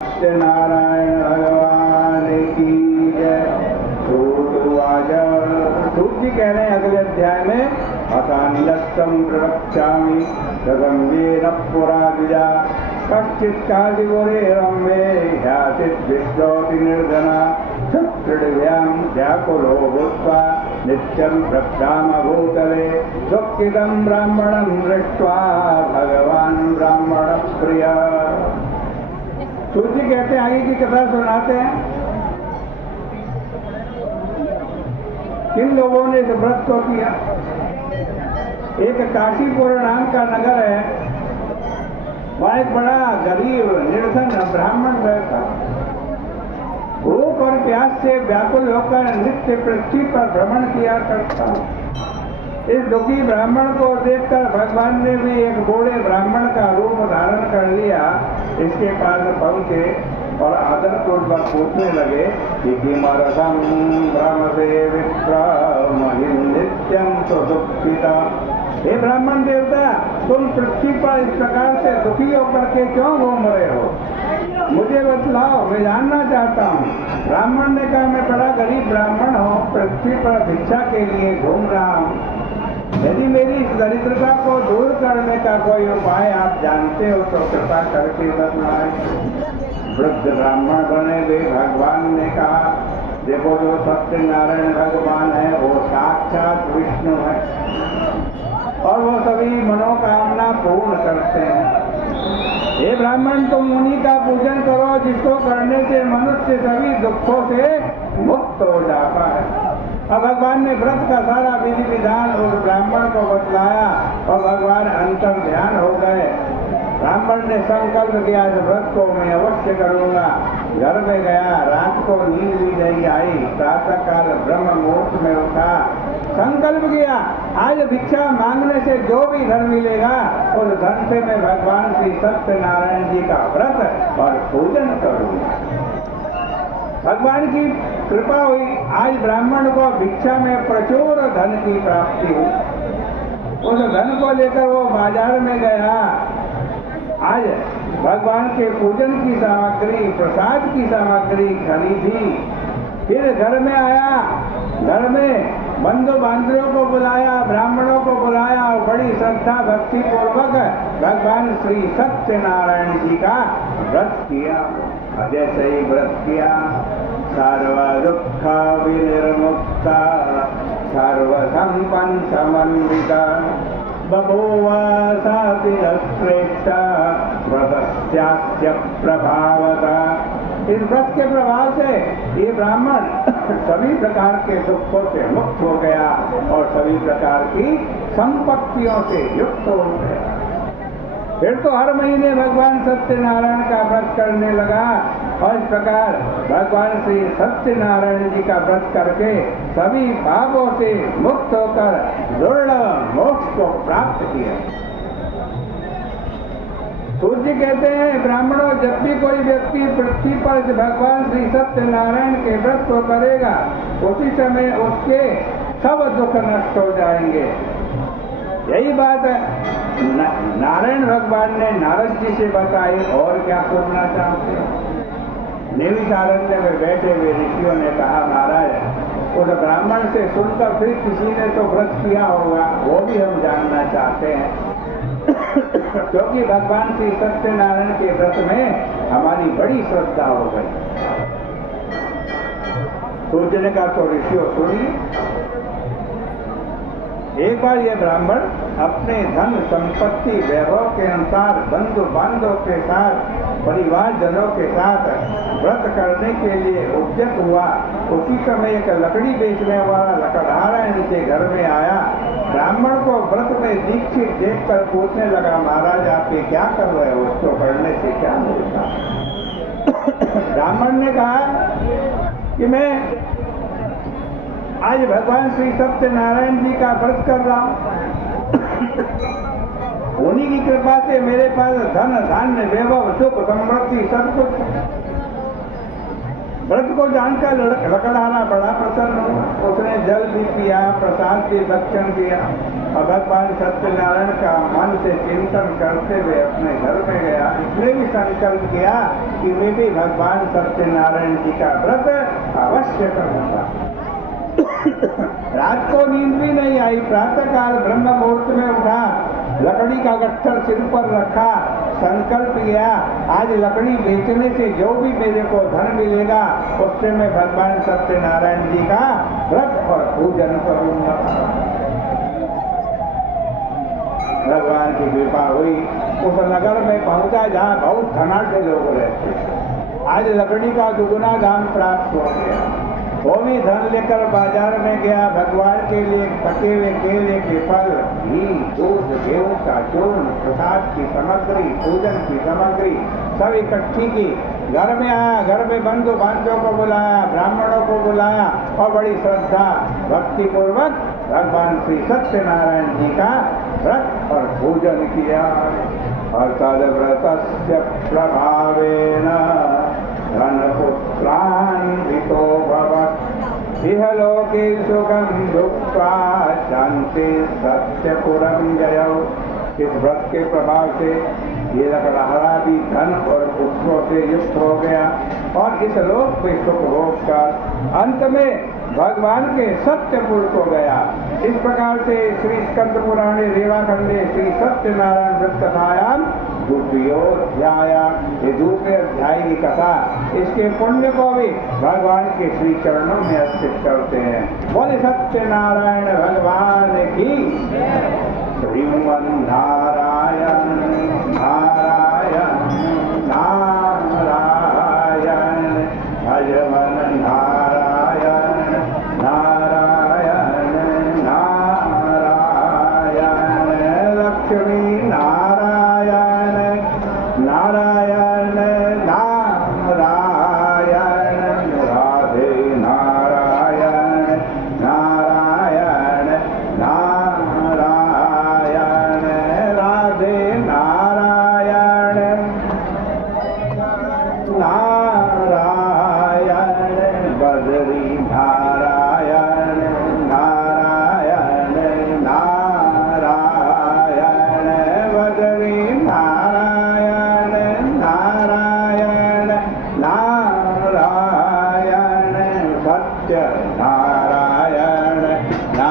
नारायण भगवान की जय। सूत जी कह रहे हैं अगले अध्याय में, अथान्यस्तम प्रवक्ष्यामि सगंगेन पुरा द्विजा कश्चित् कादिवरे रम्ये ह्यासित् विश्वोति निर्धना क्षत्रिव्यां व्याकुलो भूत्वा नित्यं भ्रक्षामभूतले दुःखितं ब्राह्मणं दृष्ट्वा भगवान् ब्राह्मणप्रिय। सूत जी कहते हैं, आगे की कथा सुनाते हैं। किन लोगों ने इस व्रत को किया? एक काशीपुर नाम का नगर है, वहाँ एक बड़ा गरीब निर्धन ब्राह्मण रहता। भूख और प्यास से व्याकुल होकर नित्य पृथ्वी पर भ्रमण किया करता। इस दुखी ब्राह्मण को देखकर भगवान ने भी एक बूढ़े ब्राह्मण का रूप धारण कर लिया। इसके पास पहुंचे और आदर पूर्वक पूछने लगे कि किमर्थं भ्रमसे विप्रामहिं नित्यं सुदुःखिता। हे ब्राह्मण देवता, तुम पृथ्वी पर इस प्रकार से दुखी होकर के क्यों घूम रहे हो? मुझे बतलाओ, मैं जानना चाहता हूँ। ब्राह्मण ने कहा, मैं बड़ा गरीब ब्राह्मण हूँ, पृथ्वी पर भिक्षा के लिए घूम रहा हूँ। यदि मेरी इस दरिद्रता को दूर करने का कोई उपाय आप जानते हो तो कृपा करके बतलाएं। वृद्ध ब्राह्मण बने वे भगवान ने कहा, देखो जो सत्यनारायण भगवान है वो साक्षात विष्णु है और वो सभी मनोकामना पूर्ण करते हैं। हे ब्राह्मण, तुम उन्हीं का पूजन करो जिसको करने से मनुष्य सभी दुखों से मुक्त हो जाता है। अब भगवान ने व्रत का सारा विधि विधान उस ब्राह्मण को बतलाया और भगवान अंतर ध्यान हो गए। ब्राह्मण ने संकल्प किया, इस व्रत को मैं अवश्य करूंगा। घर में गया, रात को नींद भी नहीं आई। प्रातः काल ब्रह्म मुहूर्त में उठा, संकल्प किया, आज भिक्षा मांगने से जो भी धन मिलेगा उस धन से मैं भगवान श्री सत्यनारायण जी का व्रत और पूजन करूंगा। भगवान की कृपा हुई, आज ब्राह्मण को भिक्षा में प्रचुर धन की प्राप्ति हुई। उस धन को लेकर वो बाजार में गया। आज भगवान के पूजन की सामग्री, प्रसाद की सामग्री खरीदी। फिर घर में आया, घर में बंधु बांधवों को बुलाया, ब्राह्मणों को बुलाया और बड़ी श्रद्धा भक्ति पूर्वक भगवान श्री सत्यनारायण जी का व्रत किया। जैसे ही व्रत किया, सर्व दुख विनिर्मुक्ता सर्व संपन्न समन्विता बभूव सापि श्रेष्ठा व्रतस्यास्य प्रभावता। इस व्रत के प्रभाव से ये ब्राह्मण सभी प्रकार के दुखों से मुक्त हो गया और सभी प्रकार की संपत्तियों से युक्त हो गया। फिर तो हर महीने भगवान सत्यनारायण का व्रत करने लगा और इस प्रकार भगवान श्री सत्यनारायण जी का व्रत करके सभी पापों से मुक्त होकर दुर्लभ मोक्ष को प्राप्त किया। सूर्य कहते हैं, ब्राह्मणों, जब भी कोई व्यक्ति पृथ्वी पर भगवान श्री सत्यनारायण के व्रत को करेगा उसी समय उसके सब दुख नष्ट हो जाएंगे। यही बात नारायण भगवान ने नारद जी से बताई। और क्या सुनना चाहते हैं? नैमिषारण्य में बैठे हुए ऋषियों ने कहा, महाराज, उस ब्राह्मण से सुनकर फिर किसी ने तो व्रत किया होगा, वो भी हम जानना चाहते हैं। क्योंकि भगवान श्री सत्यनारायण के व्रत में हमारी बड़ी श्रद्धा हो गई। सूर्य ने कहा, तो ऋषियों सुनिए। एक बार ये ब्राह्मण अपने धन संपत्ति वैभव के अनुसार बंधु बांधवों के साथ, परिवार जनों के साथ व्रत करने के लिए उद्यत हुआ। उसी समय एक लकड़ी बेचने वाला लकड़हारा इनके घर में आया। ब्राह्मण को व्रत में दीक्षित देखकर पूछने लगा, महाराज आप ये क्या कर रहे हो? उसको करने से क्या मिलता? ब्राह्मण ने कहा कि मैं आज भगवान श्री सत्यनारायण जी का व्रत कर रहा हूँ। उन्हीं की कृपा से मेरे पास धन धान्य वैभव सुख समृद्धि सब कुछ। व्रत को जानकर लकड़हारा बड़ा प्रसन्न हुआ। उसने जल भी पिया, प्रसाद भी भक्षण किया और भगवान सत्यनारायण का मन से चिंतन करते हुए अपने घर में गया। इसने भी संकल्प किया कि मैं भी भगवान सत्यनारायण जी का व्रत अवश्य करूंगा। रात को नींद भी नहीं आई। प्रातःकाल ब्रह्म मुहूर्त में उठा, लकड़ी का गट्ठर सिर पर रखा, संकल्प किया आज लकड़ी बेचने से जो भी मेरे को धन मिलेगा उससे मैं भगवान सत्यनारायण जी का व्रत और पूजन करूंगा। भगवान की कृपा हुई, उस नगर में पहुंचा जहाँ बहुत धनाढ़ लोग रहते। आज लकड़ी का दुगुना दाम प्राप्त हो गया। वो भी धन लेकर बाजार में गया। भगवान के लिए पके हुए केले के फल, घी, दूध, गेहूं का चूर्ण, प्रसाद की सामग्री, पूजन की सामग्री सब इकट्ठी की। घर में आया, घर में बंधु बांधवों को बुलाया, ब्राह्मणों को बुलाया और बड़ी श्रद्धा भक्ति पूर्वक भगवान श्री सत्यनारायण जी का व्रत और पूजन किया। और तद्व्रतस्य प्रभावेन धनपुत्रान्वितो भवत् इह लोके सुखं भुक्त्वा शान्ति सत्यपुरं जयौ। इस व्रत के प्रभाव से ये लकड़हारा भी धन और पुत्रों से युक्त हो गया और इस लोक में सुख भोग कर अंत में भगवान के सत्यपुर को गया। इस प्रकार से श्री स्कंद पुराणे रेवाखंडे श्री सत्यनारायण व्रत कथायाम द्वितीयोध्याय, ये दूसरे अध्याय की कथा, इसके पुण्य को भी भगवान के श्री चरणों में अर्पित करते हैं। बोले सत्यनारायण भगवान की। श्रीमन नारायण नारायण।